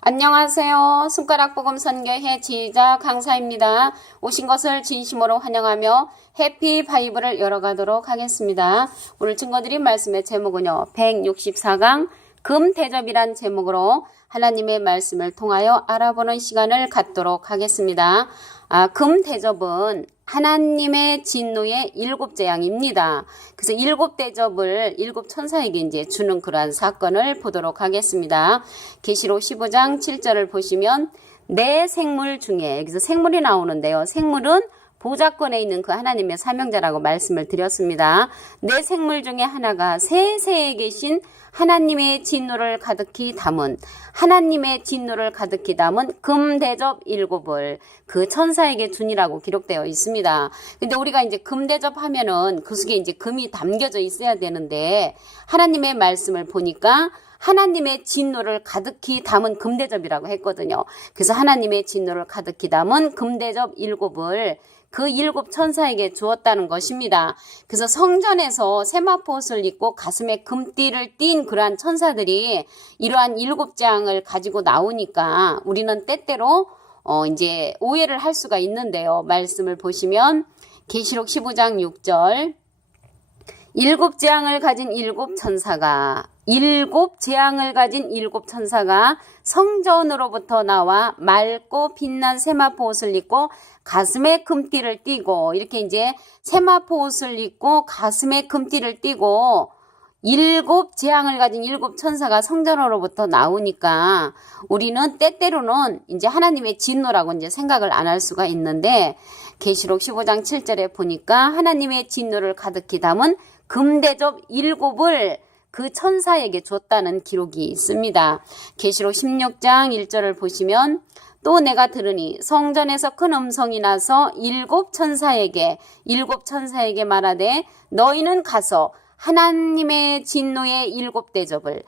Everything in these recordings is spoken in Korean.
안녕하세요. 손가락복음 선교회 지휘자 강사입니다. 오신 것을 진심으로 환영하며 해피 바이블을 열어가도록 하겠습니다. 오늘 증거드린 말씀의 제목은요. 164강 금대접이란 제목으로 하나님의 말씀을 통하여 알아보는 시간을 갖도록 하겠습니다. 금대접은 하나님의 진노의 7재앙입니다. 그래서 7대접을 7천사에게 이제 주는 그러한 사건을 보도록 하겠습니다. 계시록 15장 7절을 보시면 내 생물 중에, 여기서 생물이 나오는데요. 생물은 보좌권에 있는 그 하나님의 사명자라고 말씀을 드렸습니다. 내 생물 중에 하나가 세세에 계신 하나님의 진노를 가득히 담은 금대접 7을 그 천사에게 주니라고 기록되어 있습니다. 근데 우리가 이제 금대접 하면은 그 속에 이제 금이 담겨져 있어야 되는데 하나님의 말씀을 보니까 하나님의 진노를 가득히 담은 금대접이라고 했거든요. 그래서 하나님의 진노를 가득히 담은 금대접 7을 그 7천사에게 주었다는 것입니다. 그래서 성전에서 세마포옷을 입고 가슴에 금띠를 띤 그러한 천사들이 이러한 7장을 가지고 나오니까 우리는 때때로 이제 오해를 할 수가 있는데요. 말씀을 보시면 계시록 15장 6절 7재앙을 가진 7천사가 성전으로부터 나와 맑고 빛난 세마포옷을 입고 가슴에 금띠를 띠고, 이렇게 이제 세마포옷을 입고 가슴에 금띠를 띠고 7재앙을 가진 7천사가 성전으로부터 나오니까 우리는 때때로는 이제 하나님의 진노라고 이제 생각을 안 할 수가 있는데, 계시록 15장 7절에 보니까 하나님의 진노를 가득히 담은 금대접 7을 그 천사에게 줬다는 기록이 있습니다. 계시록 16장 1절을 보시면 또 내가 들으니 성전에서 큰 음성이 나서 7천사에게 말하되 너희는 가서 하나님의 진노의 7대접을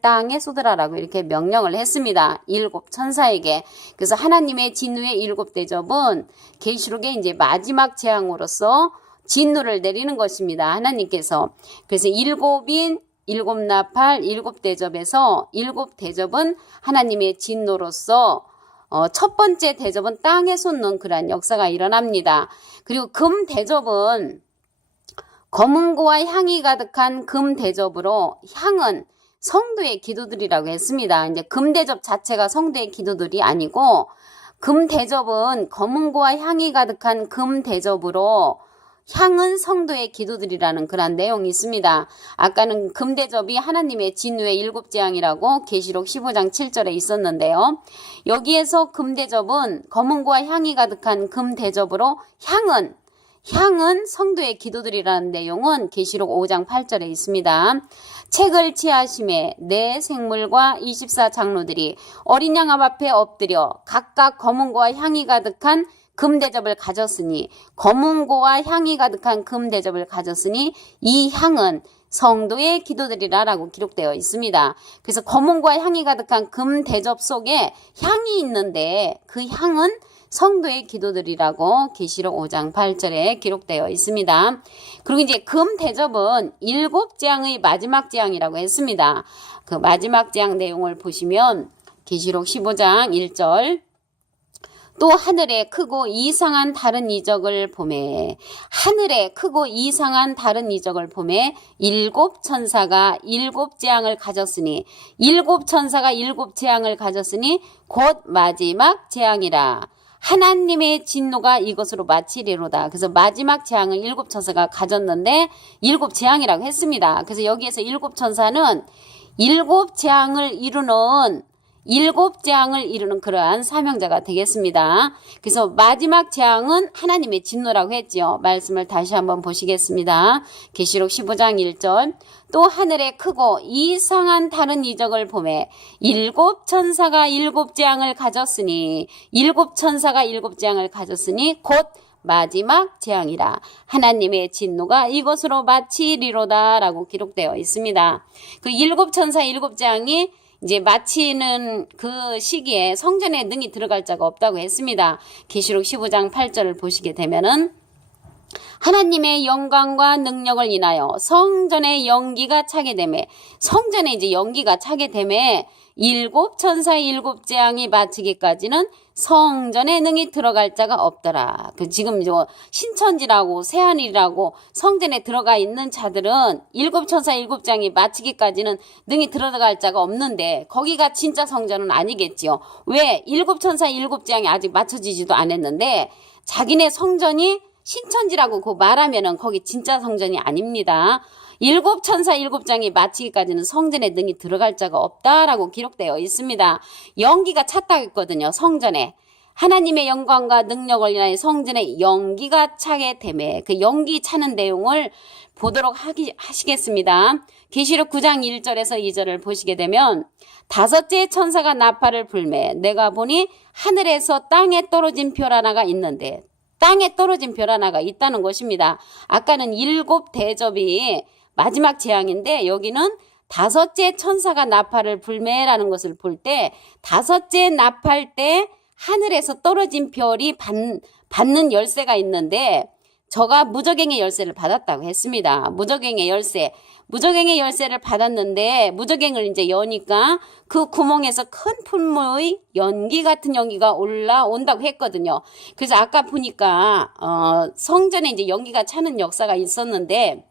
땅에 쏟으라라고 이렇게 명령을 했습니다. 7천사에게. 그래서 하나님의 진노의 7대접은 계시록의 이제 마지막 재앙으로서 진노를 내리는 것입니다. 하나님께서. 그래서 7인 7나팔 7대접에서 7대접은 하나님의 진노로서 첫 번째 대접은 땅에 쏟는 그러한 역사가 일어납니다. 그리고 금대접은 검은고와 향이 가득한 금대접으로, 향은 성도의 기도들이라고 했습니다. 이제 금대접 자체가 성도의 기도들이 아니고 금대접은 검은고와 향이 가득한 금대접으로 향은 성도의 기도들이라는 그런 내용이 있습니다. 아까는 금대접이 하나님의 진노의 7재앙이라고 계시록 15장 7절에 있었는데요. 여기에서 금대접은 검은고와 향이 가득한 금대접으로 향은 성도의 기도들이라는 내용은 계시록 5장 8절에 있습니다. 책을 취하심에 내 생물과 24장로들이 어린 양 앞에 엎드려 각각 검은고와 향이 가득한 금대접을 가졌으니 이 향은 성도의 기도들이라고 기록되어 있습니다. 그래서 검은고와 향이 가득한 금대접 속에 향이 있는데 그 향은 성도의 기도들이라고 계시록 5장 8절에 기록되어 있습니다. 그리고 이제 금대접은 7재앙의 마지막 재앙이라고 했습니다. 그 마지막 재앙 내용을 보시면 계시록 15장 1절 또 하늘에 크고 이상한 다른 이적을 보매 7천사가 7재앙을 가졌으니 곧 마지막 재앙이라. 하나님의 진노가 이것으로 마치리로다. 그래서 마지막 재앙을 7천사가 가졌는데 7재앙이라고 했습니다. 그래서 여기에서 7천사는 7재앙을 이루는 그러한 사명자가 되겠습니다. 그래서 마지막 재앙은 하나님의 진노라고 했지요. 말씀을 다시 한번 보시겠습니다. 계시록 15장 1절 또 하늘에 크고 이상한 다른 이적을 보매 7천사가 7재앙을 가졌으니 곧 마지막 재앙이라. 하나님의 진노가 이것으로 마치리로다 라고 기록되어 있습니다. 그 7천사 7재앙이 이제 마치는 그 시기에 성전에 능히 들어갈 자가 없다고 했습니다. 계시록 15장 8절을 보시게 되면은 하나님의 영광과 능력을 인하여 성전에 연기가 차게 되매, 성전에 이제 연기가 차게 되매 일곱 천사의 일곱 재앙이 마치기까지는 성전에 능히 들어갈 자가 없더라. 지금 신천지라고 새하늘이라고 성전에 들어가 있는 자들은 일곱 천사 일곱 재앙이 마치기까지는 능히 들어갈 자가 없는데 거기가 진짜 성전은 아니겠지요. 왜? 일곱 천사 일곱 재앙이 아직 맞춰지지도 않았는데 자기네 성전이 신천지라고 그 말하면은 거기 진짜 성전이 아닙니다. 일곱 천사 일곱 장이 마치기까지는 성전에 능히 들어갈 자가 없다라고 기록되어 있습니다. 연기가 찼다고 했거든요. 성전에. 하나님의 영광과 능력을 인하여 성전에 연기가 차게 되매 그 연기 차는 내용을 보도록 하시겠습니다. 계시록 9장 1절에서 2절을 보시게 되면 다섯째 천사가 나팔을 불매 내가 보니 하늘에서 땅에 떨어진 별 하나가 있는데 땅에 떨어진 별 하나가 있다는 것입니다. 아까는 일곱 대접이 마지막 재앙인데 여기는 다섯째 천사가 나팔을 불매라는 것을 볼 때 다섯째 나팔 때 하늘에서 떨어진 별이 받는 열쇠가 있는데 저가 무저갱의 열쇠를 받았다고 했습니다. 무저갱의 열쇠를 받았는데 무저갱을 이제 여니까 그 구멍에서 큰 풀무의 연기 같은 연기가 올라온다고 했거든요. 그래서 아까 보니까 성전에 이제 연기가 차는 역사가 있었는데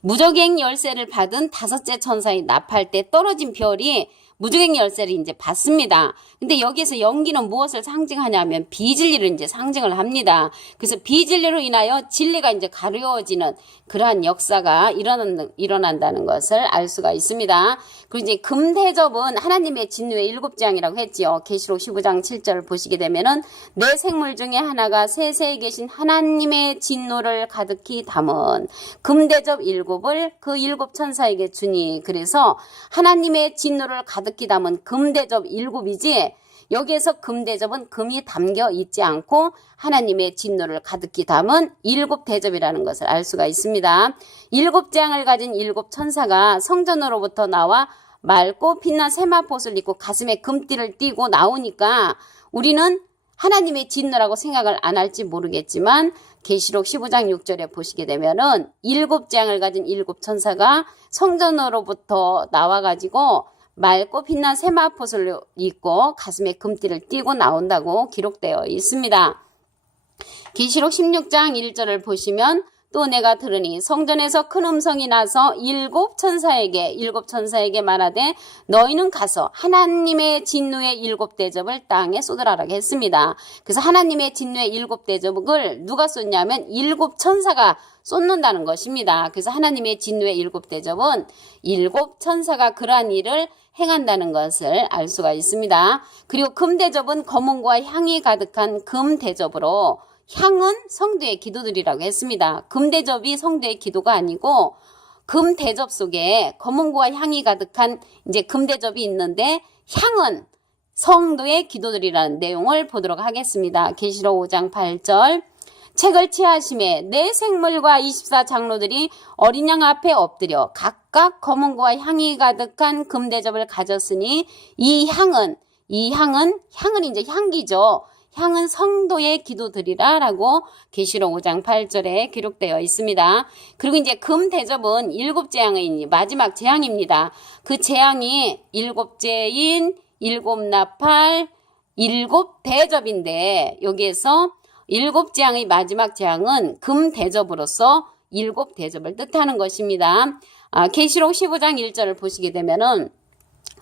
무저갱 열쇠를 받은 다섯째 천사의 나팔 때 떨어진 별이 무저갱 열쇠를 이제 받습니다. 근데 여기에서 연기는 무엇을 상징하냐면 비진리를 이제 상징을 합니다. 그래서 비진리로 인하여 진리가 이제 가려워지는 그러한 역사가 일어난다는 것을 알 수가 있습니다. 그리고 이제 금대접은 하나님의 진노의 일곱 재앙이라고 했지요. 계시록 15장 7절을 보시게 되면은 내 생물 중에 하나가 세세에 계신 하나님의 진노를 가득히 담은 금대접 일곱을 그 일곱 천사에게 주니 그래서 하나님의 진노를 가득히 담은 금대접 일곱이지 여기에서 금대접은 금이 담겨 있지 않고 하나님의 진노를 가득히 담은 일곱 대접이라는 것을 알 수가 있습니다. 일곱 재앙을 가진 일곱 천사가 성전으로부터 나와 맑고 빛난 세마포옷을 입고 가슴에 금띠를 띠고 나오니까 우리는 하나님의 진노라고 생각을 안 할지 모르겠지만 계시록 15장 6절에 보시게 되면은 일곱 재앙을 가진 일곱 천사가 성전으로부터 나와가지고 맑고 빛난 세마포옷을 입고 가슴에 금띠를 띠고 나온다고 기록되어 있습니다. 계시록 16장 1절을 보시면 또 내가 들으니 성전에서 큰 음성이 나서 일곱 천사에게 말하되 너희는 가서 하나님의 진노의 일곱 대접을 땅에 쏟으라라고 했습니다. 그래서 하나님의 진노의 일곱 대접을 누가 쏟냐면 일곱 천사가 쏟는다는 것입니다. 그래서 하나님의 진노의 일곱 대접은 일곱 천사가 그러한 일을 행한다는 것을 알 수가 있습니다. 그리고 금대접은 검은과 향이 가득한 금대접으로 향은 성도의 기도들이라고 했습니다. 금대접이 성도의 기도가 아니고 금대접 속에 검은고와 향이 가득한 이제 금대접이 있는데 향은 성도의 기도들이라는 내용을 보도록 하겠습니다. 계시록 5장 8절 책을 취하심에 내 생물과 24장로들이 어린 양 앞에 엎드려 각각 검은고와 향이 가득한 금대접을 가졌으니 이 향은 이제 향기죠. 향은 성도의 기도드리라 라고 계시록 5장 8절에 기록되어 있습니다. 그리고 이제 금대접은 일곱 재앙의 마지막 재앙입니다. 그 재앙이 일곱째인 일곱 나팔 일곱 대접인데 여기에서 일곱 재앙의 마지막 재앙은 금대접으로서 일곱 대접을 뜻하는 것입니다. 계시록 15장 1절을 보시게 되면은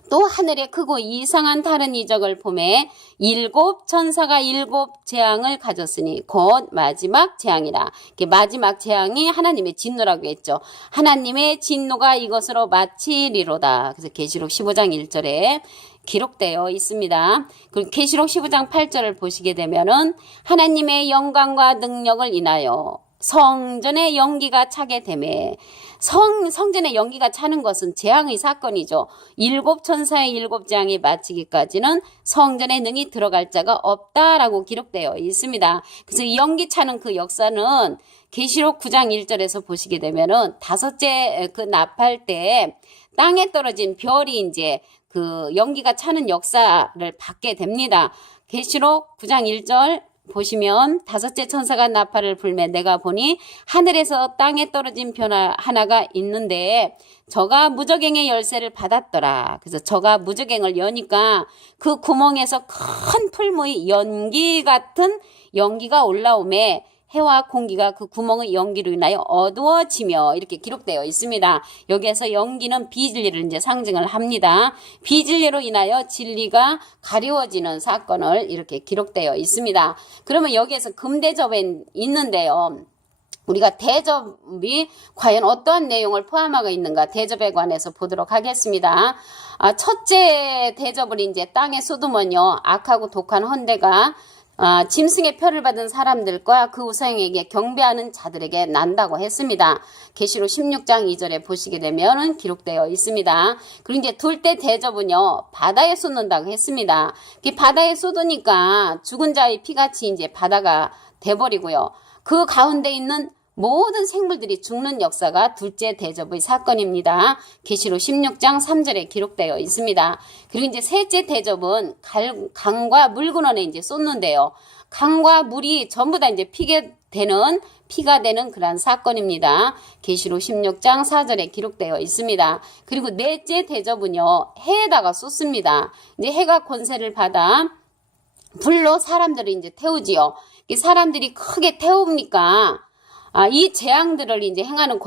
또 하늘에 크고 이상한 다른 이적을 보매 일곱 천사가 일곱 재앙을 가졌으니 곧 마지막 재앙이라. 마지막 재앙이 하나님의 진노라고 했죠. 하나님의 진노가 이것으로 마치리로다. 그래서 계시록 15장 1절에 기록되어 있습니다. 그리고 계시록 15장 8절을 보시게 되면은 하나님의 영광과 능력을 인하여 성전에 연기가 차게 되매 성전에 연기가 차는 것은 재앙의 사건이죠. 일곱 천사의 일곱 재앙이 마치기까지는 성전에 능히 들어갈 자가 없다라고 기록되어 있습니다. 그래서 이 연기 차는 그 역사는 계시록 9장 1절에서 보시게 되면은 다섯째 그 나팔 때 땅에 떨어진 별이 이제 그 연기가 차는 역사를 받게 됩니다. 계시록 9장 1절 보시면 다섯째 천사가 나팔을 불매 내가 보니 하늘에서 땅에 떨어진 변화 하나가 있는데 저가 무저갱의 열쇠를 받았더라. 그래서 저가 무저갱을 여니까 그 구멍에서 큰 풀무의 연기 같은 연기가 올라오매 해와 공기가 그 구멍의 연기로 인하여 어두워지며 이렇게 기록되어 있습니다. 여기에서 연기는 비진리를 이제 상징을 합니다. 비진리로 인하여 진리가 가리워지는 사건을 이렇게 기록되어 있습니다. 그러면 여기에서 금대접에 있는데요. 우리가 대접이 과연 어떠한 내용을 포함하고 있는가 대접에 관해서 보도록 하겠습니다. 첫째 대접을 이제 땅에 쏟으면요. 악하고 독한 헌대가 짐승의 표를 받은 사람들과 그 우상에게 경배하는 자들에게 난다고 했습니다. 계시록 16장 2절에 보시게 되면 기록되어 있습니다. 그리고 이제 둘째 대접은요, 바다에 쏟는다고 했습니다. 바다에 쏟으니까 죽은 자의 피같이 이제 바다가 돼버리고요. 그 가운데 있는 모든 생물들이 죽는 역사가 둘째 대접의 사건입니다. 계시록 16장 3절에 기록되어 있습니다. 그리고 이제 셋째 대접은 강과 물 근원에 이제 쏟는데요. 강과 물이 전부 다 이제 피가 되는 그러한 사건입니다. 계시록 16장 4절에 기록되어 있습니다. 그리고 넷째 대접은요, 해에다가 쏟습니다. 이제 해가 권세를 받아 불로 사람들을 이제 태우지요. 사람들이 크게 태웁니까? 이 재앙들을 이제 행하는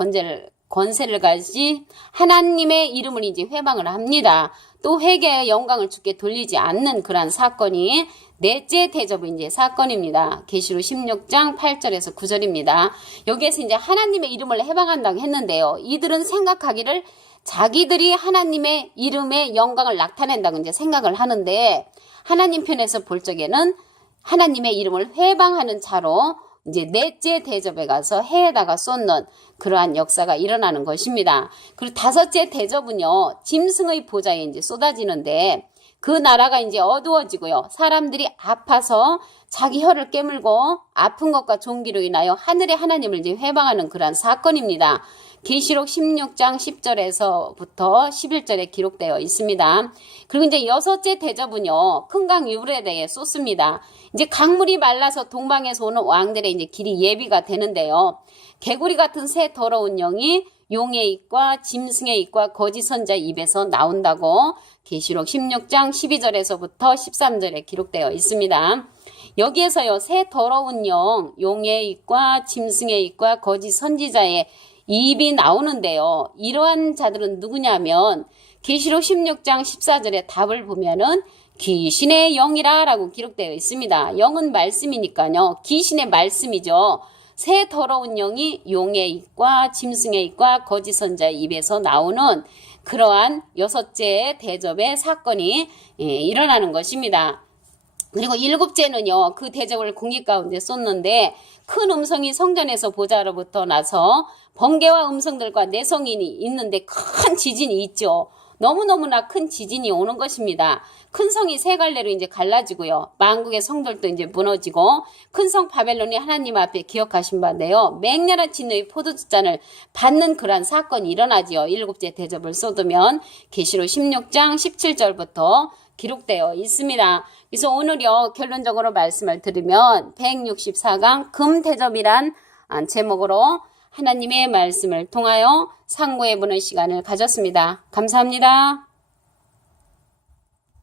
권세를 가지 하나님의 이름을 이제 회방을 합니다. 또 회개의 영광을 주께 돌리지 않는 그러한 사건이 넷째 대접의 이제 사건입니다. 계시록 16장 8절에서 9절입니다. 여기에서 이제 하나님의 이름을 회방한다고 했는데요. 이들은 생각하기를 자기들이 하나님의 이름의 영광을 나타낸다고 이제 생각을 하는데 하나님 편에서 볼 적에는 하나님의 이름을 회방하는 자로 이제 넷째 대접에 가서 해에다가 쏟는 그러한 역사가 일어나는 것입니다. 그리고 다섯째 대접은요, 짐승의 보좌에 이제 쏟아지는데 그 나라가 이제 어두워지고요. 사람들이 아파서 자기 혀를 깨물고 아픈 것과 종기로 인하여 하늘의 하나님을 이제 회방하는 그러한 사건입니다. 계시록 16장 10절에서부터 11절에 기록되어 있습니다. 그리고 이제 여섯째 대접은요, 큰 강 유브라데에 쏟습니다. 이제 강물이 말라서 동방에서 오는 왕들의 이제 길이 예비가 되는데요. 개구리 같은 새 더러운 영이 용의 입과 짐승의 입과 거짓 선자의 입에서 나온다고 계시록 16장 12절에서부터 13절에 기록되어 있습니다. 여기에서요, 새 더러운 영, 용의 입과 짐승의 입과 거짓 선지자의 입이 나오는데요. 이러한 자들은 누구냐면 계시록 16장 14절에 답을 보면은 귀신의 영이라 라고 기록되어 있습니다. 영은 말씀이니까요. 귀신의 말씀이죠. 새 더러운 영이 용의 입과 짐승의 입과 거짓 선자의 입에서 나오는 그러한 여섯째 대접의 사건이 일어나는 것입니다. 그리고 일곱째는요, 그 대접을 공기 가운데 쏟는데 큰 음성이 성전에서 보좌로부터 나서 번개와 음성들과 내성이 있는데 큰 지진이 있죠. 너무너무나 큰 지진이 오는 것입니다. 큰 성이 세 갈래로 이제 갈라지고요. 만국의 성들도 이제 무너지고 큰 성 바벨론이 하나님 앞에 기억하신 바인데요. 맹렬한 진노의 포도주잔을 받는 그러한 사건이 일어나지요. 일곱째 대접을 쏟으면 계시록 16장 17절부터 기록되어 있습니다. 그래서 오늘요, 결론적으로 말씀을 들으면 164강 금대접이란 제목으로 하나님의 말씀을 통하여 상고해보는 시간을 가졌습니다. 감사합니다.